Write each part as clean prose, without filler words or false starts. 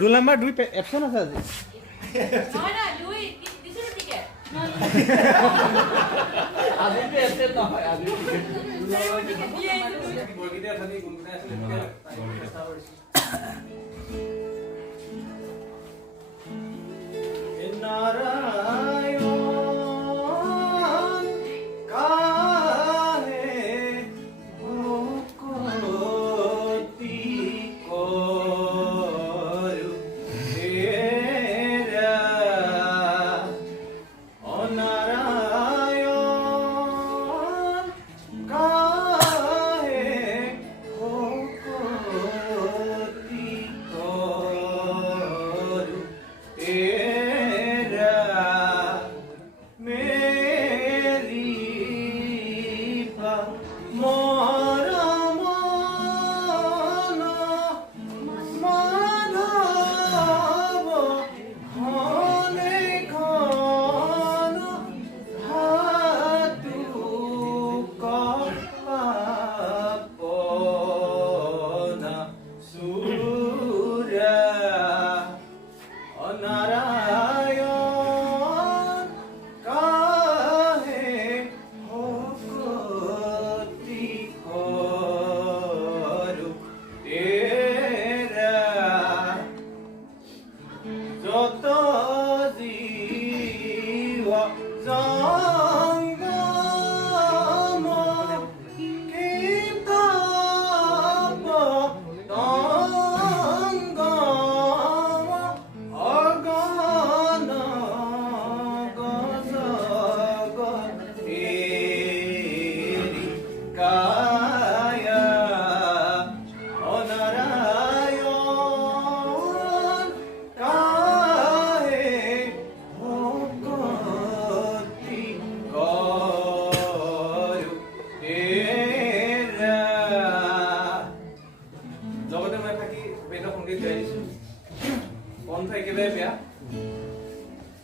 Roll number 2 এপচন আছে আজি আজিতো এপচন নহয় আজি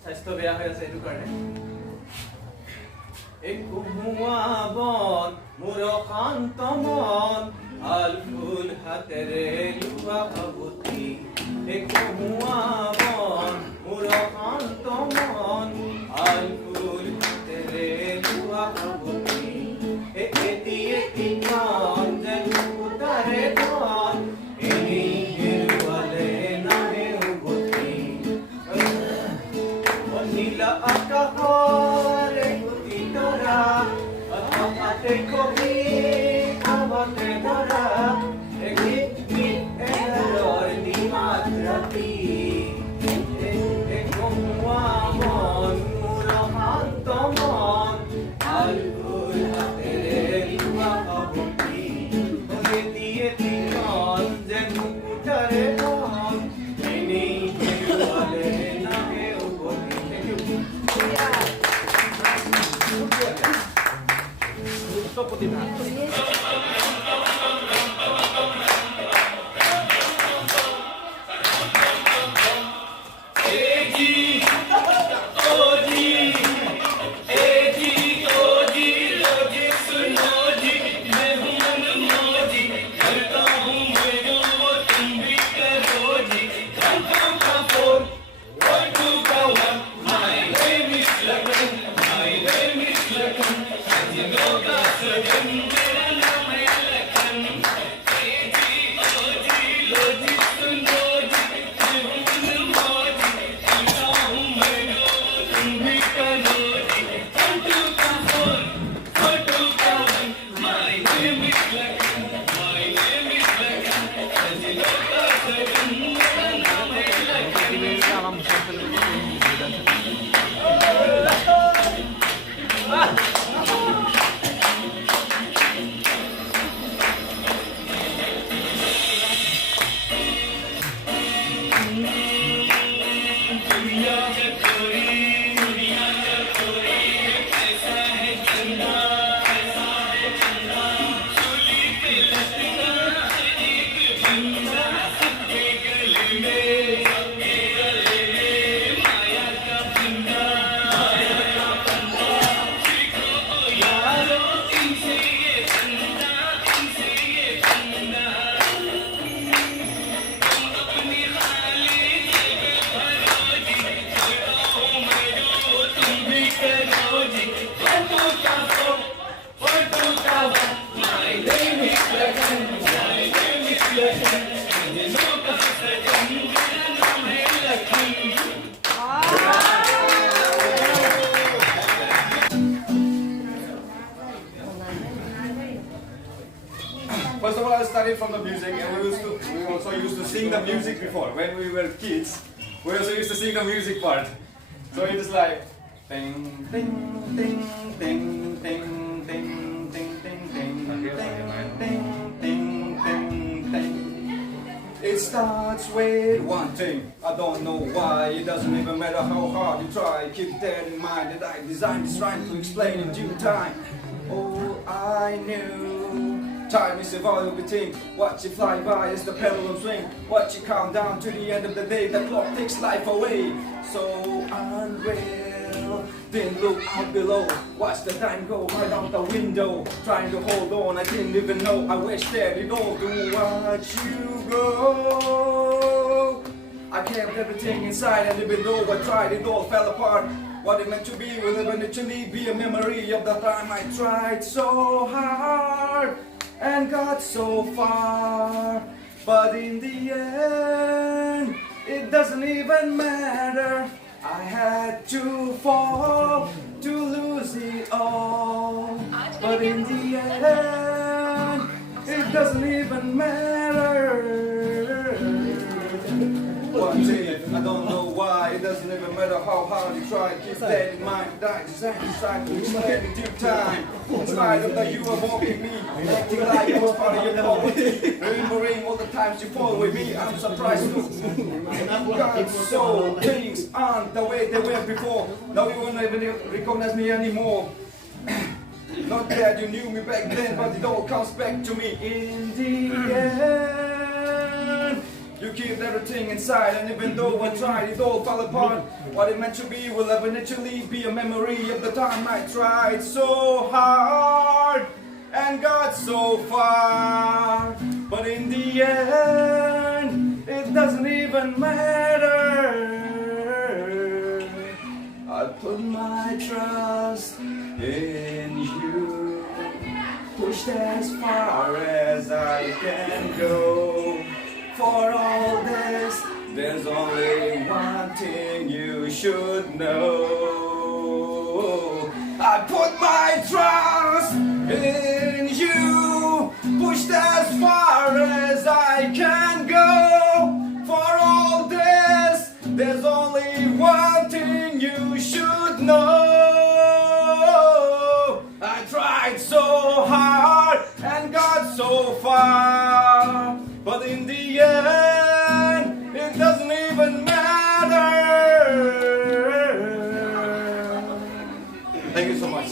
স্বাস্থ্য বেয়া হৈ আছে এইটো কাৰণে বন মোৰ শান্ত মন আল ফুল হাতেৰে লুৱা ভাবুতি বন মোৰ শান্ত মন আল ফুল হাতেৰে লুৱা ভাবুতি এটি এটি কান যেন উতাৰে ধন এনি হেৰুৱালে নাহে উভতি নীলা আকাশৰে গতি তৰা অথপাতে কবি আৱতে ধৰা এঘৰৰ নিমাত ৰাতি কমোৱা মন মোৰ শান্ত মন আলগুল হাতেৰে লুৱা ভাবুতি এটি এটি কান যেন মুকুতাৰে ধন এনেই হেৰুৱালে নাহে উভতি প্ৰতিভা First of all, I started from the music, and we also used to sing the music before. When we were kids, we also used to sing the music part. So it is like ding ding ding ding ding ding ding ding ding ding ding ding. It starts with one thing. I don't know why. It doesn't even matter how hard you try. Keep that in mind that I designed this rhyme to explain in due time. Oh, I knew time is a valuable thing. Watch it fly by as the pendulum swing. Watch it count down to the end of the day. The clock takes life away. So unreal. Then look out below. Watch the time go right out the window. Trying to hold on, I didn't even know. I wish that it all to watch you go. I kept everything inside, and even though I tried, it all fell apart. What it meant to be will eventually be a memory of the time I tried so hard and got so far. But in the end, it doesn't even matter. I had to fall to lose it all. But in the end, it doesn't even matter. One thing, I don't know why. It doesn't even matter how hard you try. Keep that in mind. I decided to explain in due time. In spite of that, you are walking me, acting like it was part of your poverty. Remembering all the times you fought with me, I'm surprised too. God, so things aren't the way they were before. Now you won't even recognize me anymore. Not that you knew me back then, but it all comes back to me in the end. You keep everything inside, and even though I tried, it all fell apart. What it meant to be will eventually be a memory of the time I tried so hard and got so far. But in the end, it doesn't even matter. I put my trust in you, pushed as far as I can go. For all this, there's only one thing you should know. I put my trust in you, pushed as far as I can go. For all this, there's only one thing you should know. I tried so hard and got so far. But in the end, it doesn't even matter. Thank you so much.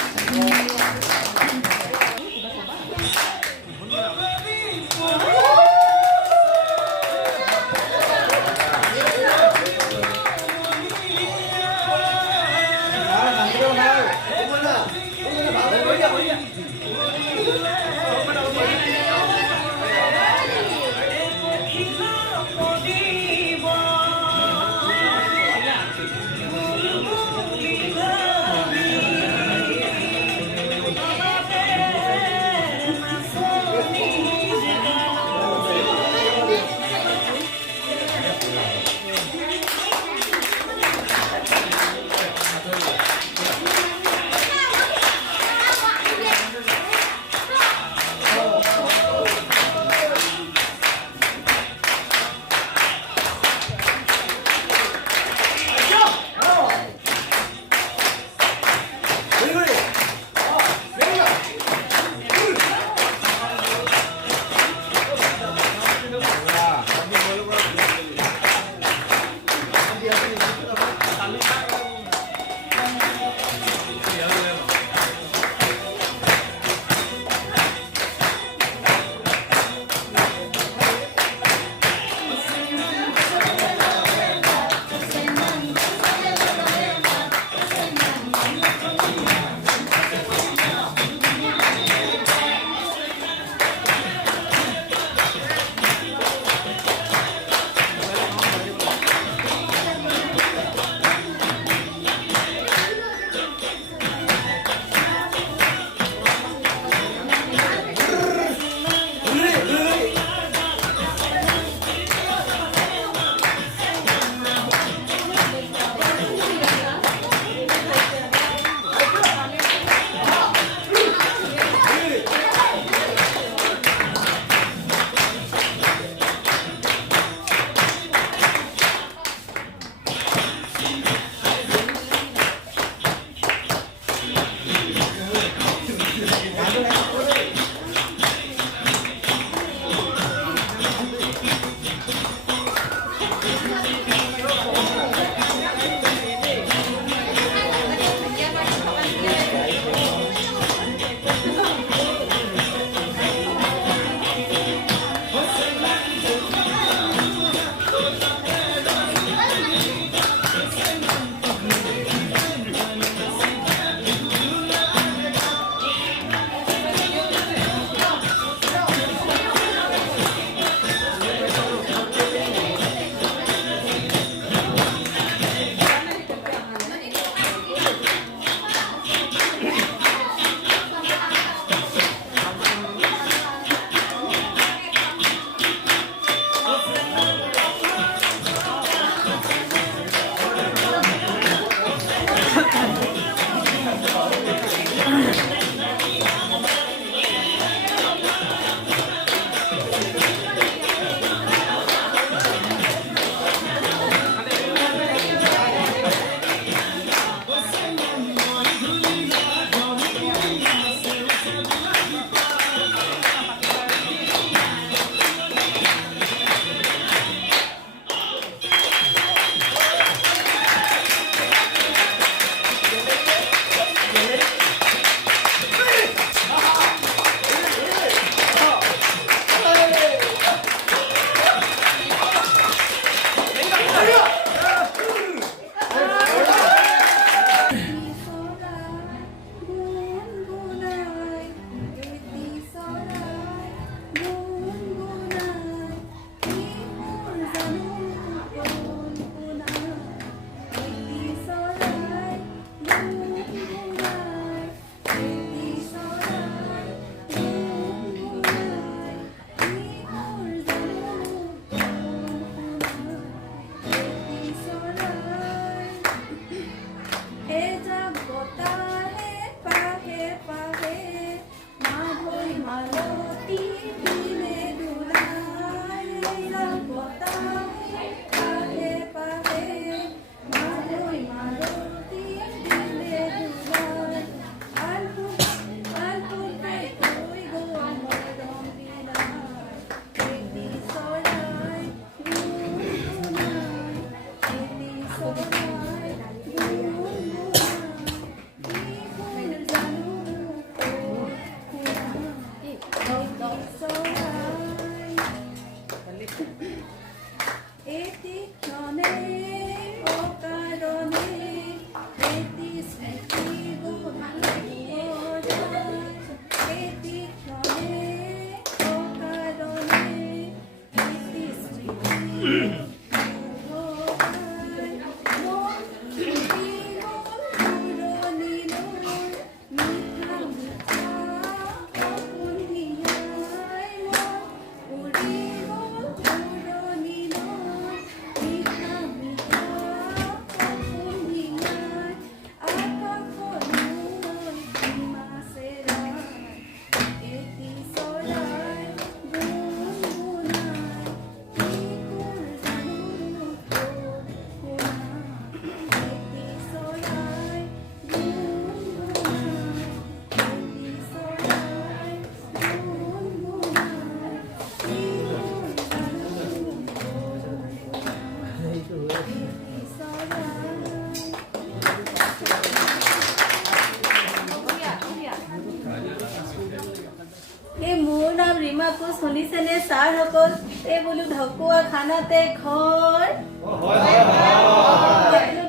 মোৰ নাম ৰীমা কোচ শুনিছেনে sir সকল এই বোলো ঢকুৱা খানাতে ঘৰ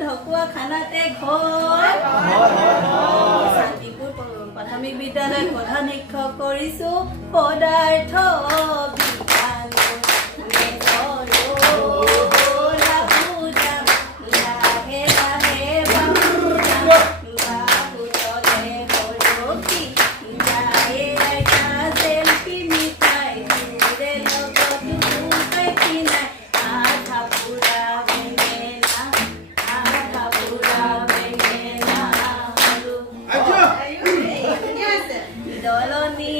ঢকুৱা খানাতে ঘৰ শান্তিপুৰ প্ৰাথমিক বিদ্যালয়ত প্ৰধান শিক্ষক কৰিছো পদাৰ্থ বিজ্ঞান দলনি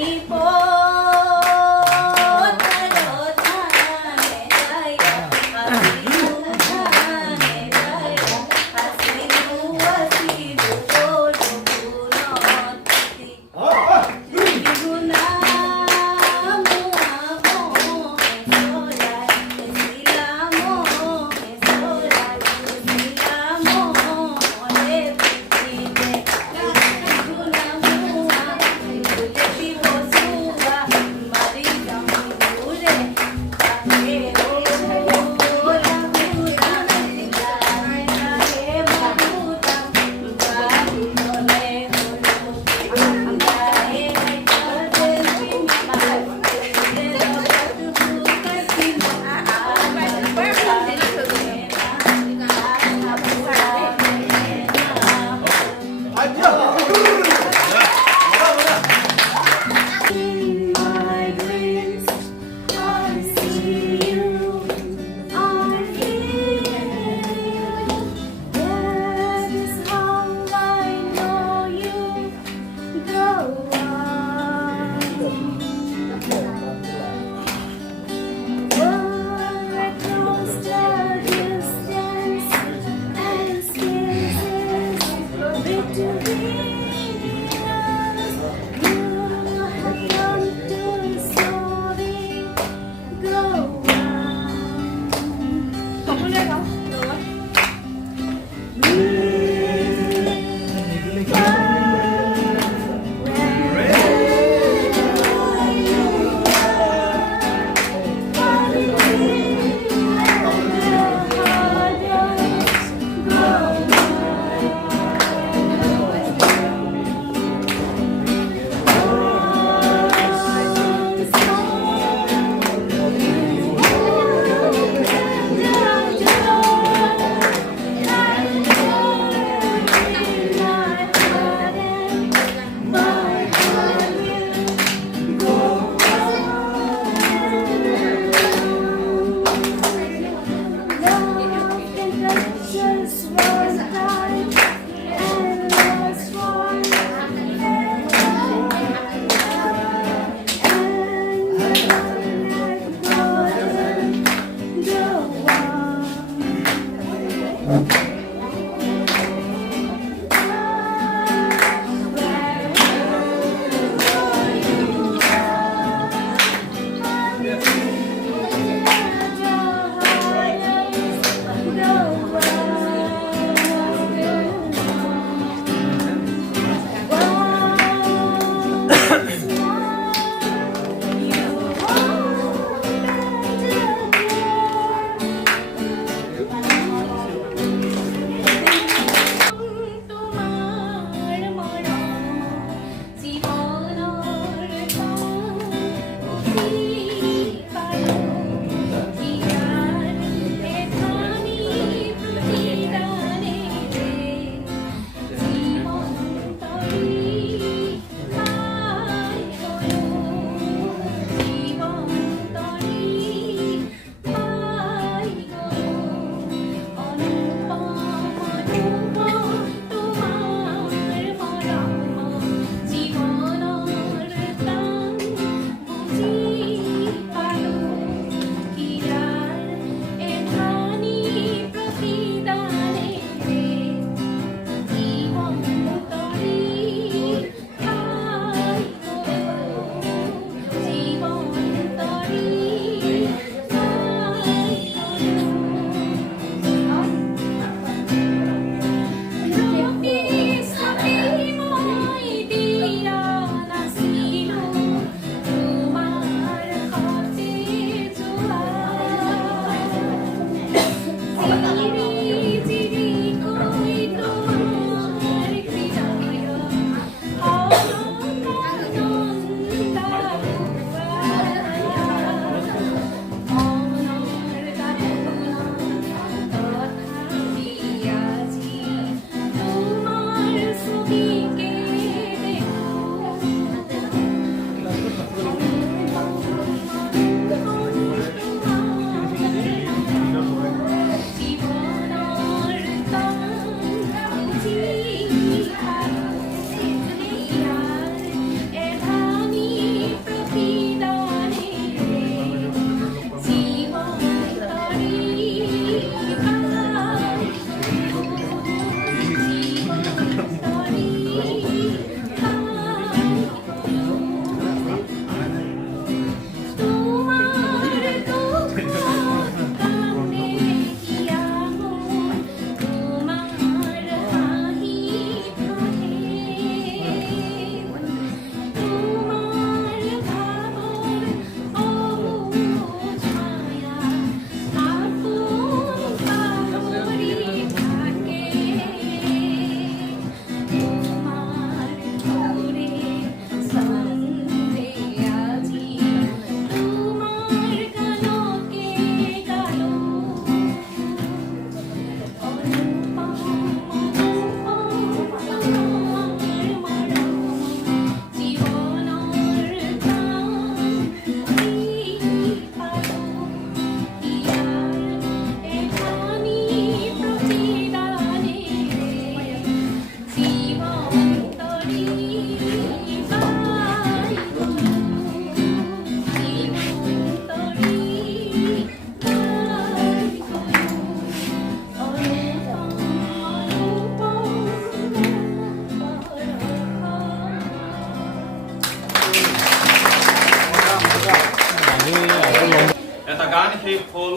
এটা গান শেষ হ'ল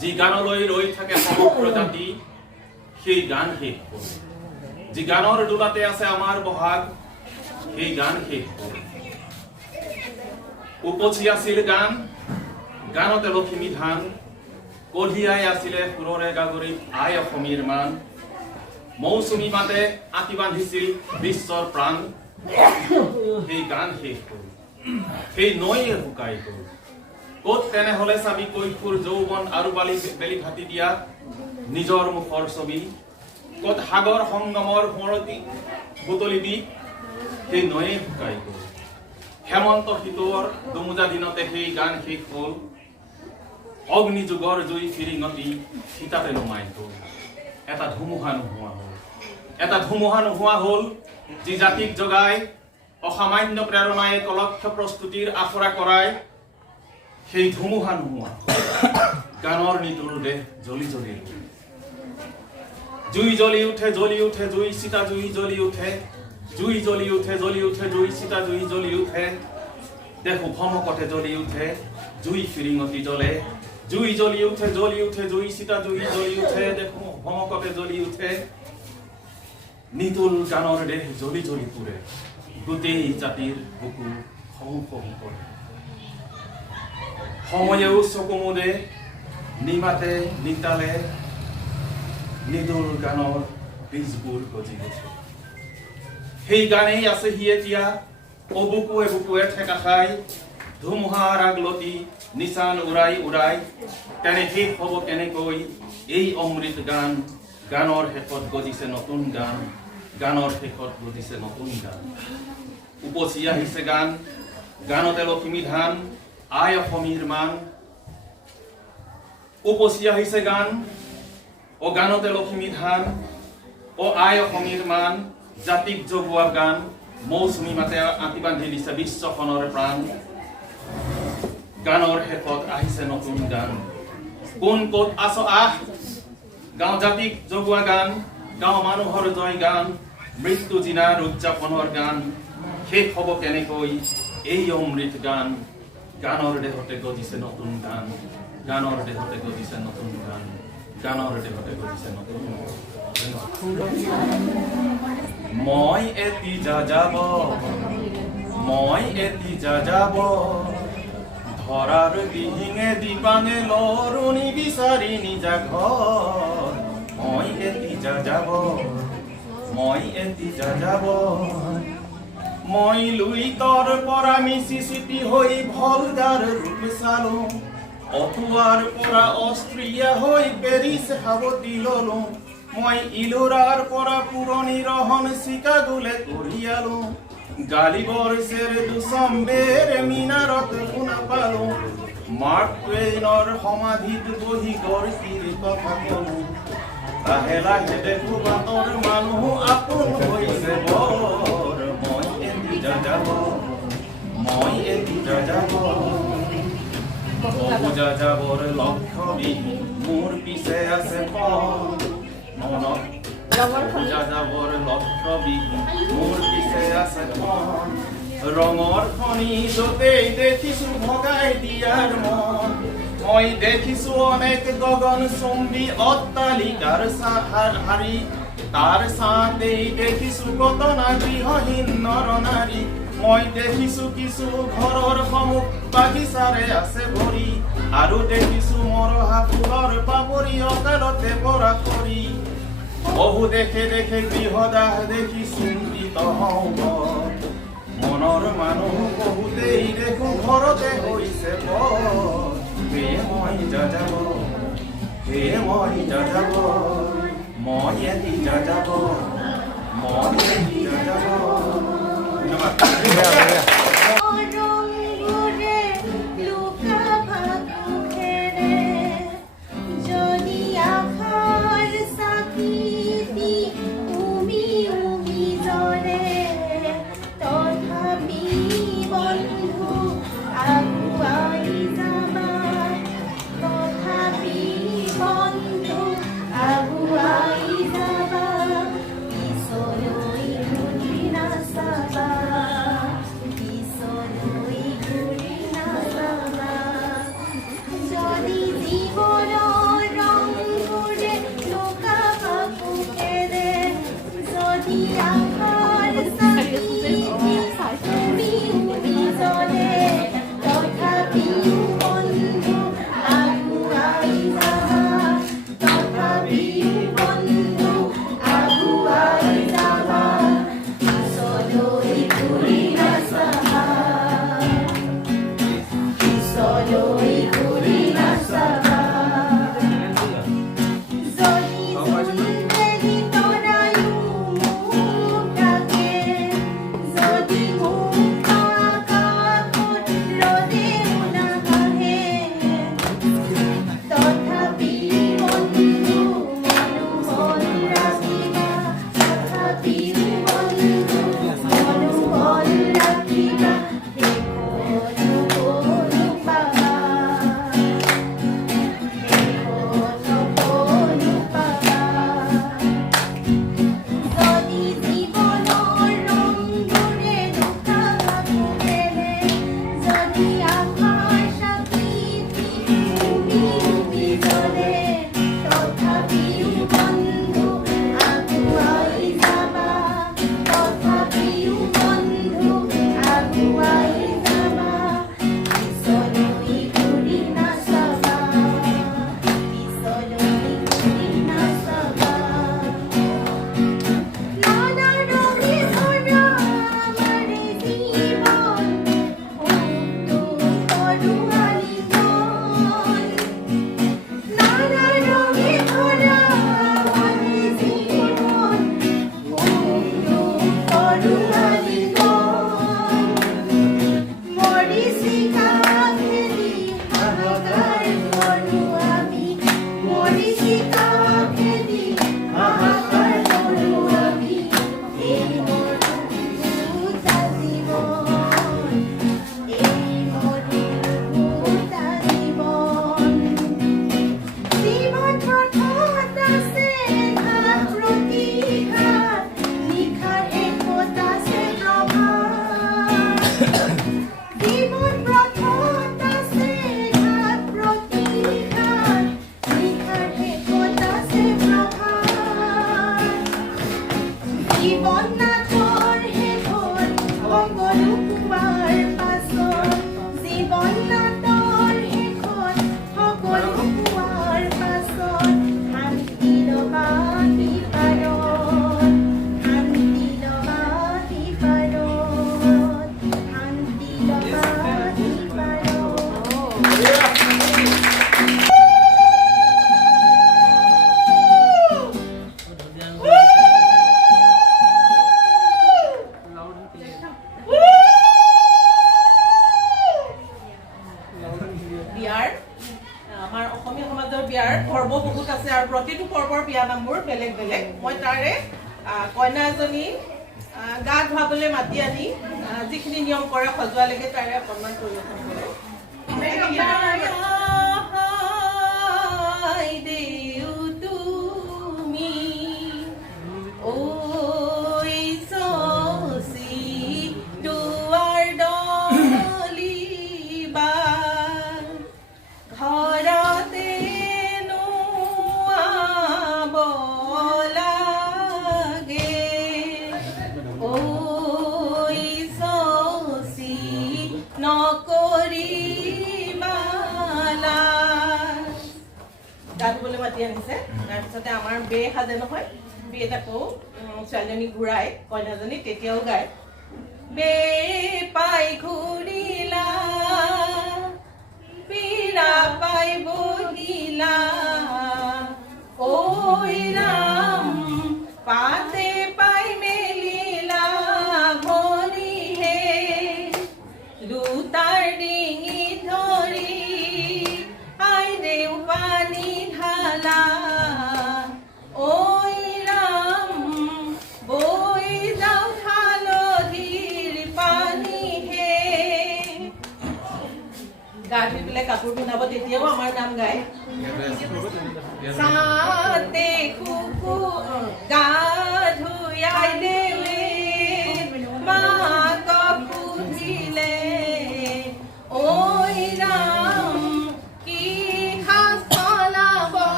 যি গানলৈ ৰৈ থাকে সমগ্ৰ জাতি সেই গান শেষ হ'ল যি গানৰ দোলাতে আছে আমাৰ বহাগ সেই গান শেষ হ'ল উপচি আছিল গান গানতে লখিমী ধান কঢ়িয়াই আছিলে সুৰৰে গাগৰিত আই অসমীৰ মান মৌচুমী মাতে আঁকি বান্ধিছিল বিশ্বৰ প্ৰাণ সেই গান শেষ হ'ল সেই নৈয়ে শুকাই গ'ল ক'ত তেনেহ'লে চাবি কৈশোৰ যৌৱন আৰু বেলি ভাটি দিয়া নিজৰ মুখৰ ছবি ক'ত সাগৰ সংগমৰ সোঁৱৰতি বুটলিবি সেই নৈয়ে শুকাই গ'ল হেমন্ত শীতৰ দুমোজা দিনতে সেই গান শেষ হ'ল অগ্নি যুগৰ জুই ফিৰিঙতি সীতাতে নমাই গ'ল এটা ধুমুহা নোহোৱা হ'ল যি জাতিক জগাই অসামান্য প্ৰেৰণাই কলক্ষ প্ৰস্তুতিৰ আখৰা কৰাই সেই ধুমুহা নোহোৱা গানৰ নিতুৰ দেহ জ্বলি জ্বলি জুই জ্বলি উঠে জুই চিতা জুই জ্বলি উঠে জুই জ্বলি উঠে জুই চিতা জুই জ্বলি উঠে দেখো ভমকতে জ্বলি উঠে জুই ফিৰিঙতি জ্বলে জুই জ্বলি উঠে জুই চিতা জুই জ্বলি উঠে দেখো ভমকতে জ্বলি উঠে নিতুল গানৰ দেহ জ্বলি জ্বলি পুৰে গোটেই জাতিৰ বুকু খং খং কৰে সময়েও চকু মুদে নিমাতে নিতালে নিদুল গানৰ বীজবোৰ গজি গৈছে সেই গানেই আছেহি এতিয়া বুকুৱে ঠেকা খাই ধুমুহাৰ আগলতি নিচান উৰাই তেনে শেষ হ'ব কেনেকৈ এই অমৃত গান গানৰ শেষত গজিছে নতুন গান গানৰ শেষত গজিছে নতুন গান উপচি আহিছে গান গানতে লখিমী ধান আই অসমীৰ মান উপচি আহিছে গান ও গানতে লখিমী ধান ও আই অসমীৰ মান জাতিক জগোৱা গান মৌচুমী মাতে আঁতি বান্ধি দিছে বিশ্বখনৰ প্ৰাণ গানৰ শেষত আহিছে নতুন গান কোন ক'ত আছ আহ গাঁও জাতিক জগোৱা গান গাঁও মানুহৰ জয় গান মৃত্যু জিনাৰ উদযাপনৰ গান শেষ হ'ব কেনেকৈ এই অমৃত গান গানৰ দেহতে গজিছে নতুন গান গানৰ দেহতে গজিছে নতুন গান গানৰ দেহতে গজিছে নতুন মই এটি যাযাব ধৰাৰ দিহিঙে দিপাঙে লৰণি বিচাৰি নিজা ঘৰ মই এটি যাযাব মই লুইতৰ পৰা মিচিচিপি হৈ ভলগাৰ ৰূপ চালো অটুৱাৰ পৰা অষ্ট্ৰিয়া হৈ পেৰিছ সাৱতি ললো মই ইলোৰাৰ পৰা পুৰণি ৰহন চিকাগোলে কঢ়িয়ালো গালিবৰ চেৰ দুচম্বেৰ মিনাৰত শুনা পালো মাৰ্ক টুৱেইনৰ সমাধিত বহি গৰ্কিৰ কথা কলো লাহে লাহে দেখো বাটৰ মানুহ আপোন হৈছে বৰ মই এটি যাযাব বহু যাযাবৰ লক্ষ্যবিহীন মোৰ পিছে আছে যাযাবৰ লক্ষ্যবিহীন মোৰ পিছে আছে ৰঙৰ খনি য'তেই দেখিছো ভগাই দিয়াৰ মন মই দেখিছো অনেক গগন চুম্বী অট্টালিকাৰ হাৰি তাৰ ছাঁতেই দেখিছো কতনা গৃহহীন নৰ নাৰী মই দেখিছো কিছু ঘৰৰ সন্মুখ বাগিচাৰে আছে ভৰি আৰু দেখিছো মৰহা ফুলৰ পাপৰি অকালতে পৰা কৰি বহু দেখে গৃহদাহ দেখি চিন্তিত হওঁ মনৰ মানুহ বহুতেই দেখো ঘৰতে হৈছে সেয়ে মই যাযাব মই এটি যাযাব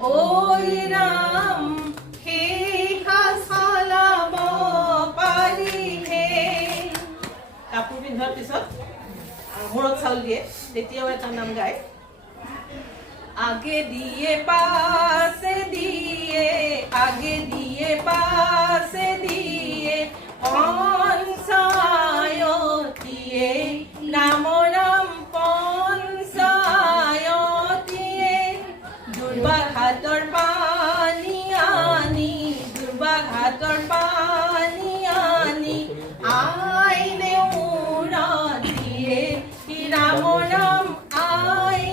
Oi ৰাম সেই সালাব পাৰিহে কাপোৰ পিন্ধাৰ পিছত মূৰত চাউল দিয়ে তেতিয়াও এটা নাম গায় आगे दिए पास दिए आगे दिए पास दिए पंचायतीये राम राम पंचायतीये दुर्बाघातर पानी आनी दुर्बाघातर पानी आनी आई देउरा दिए राम राम आई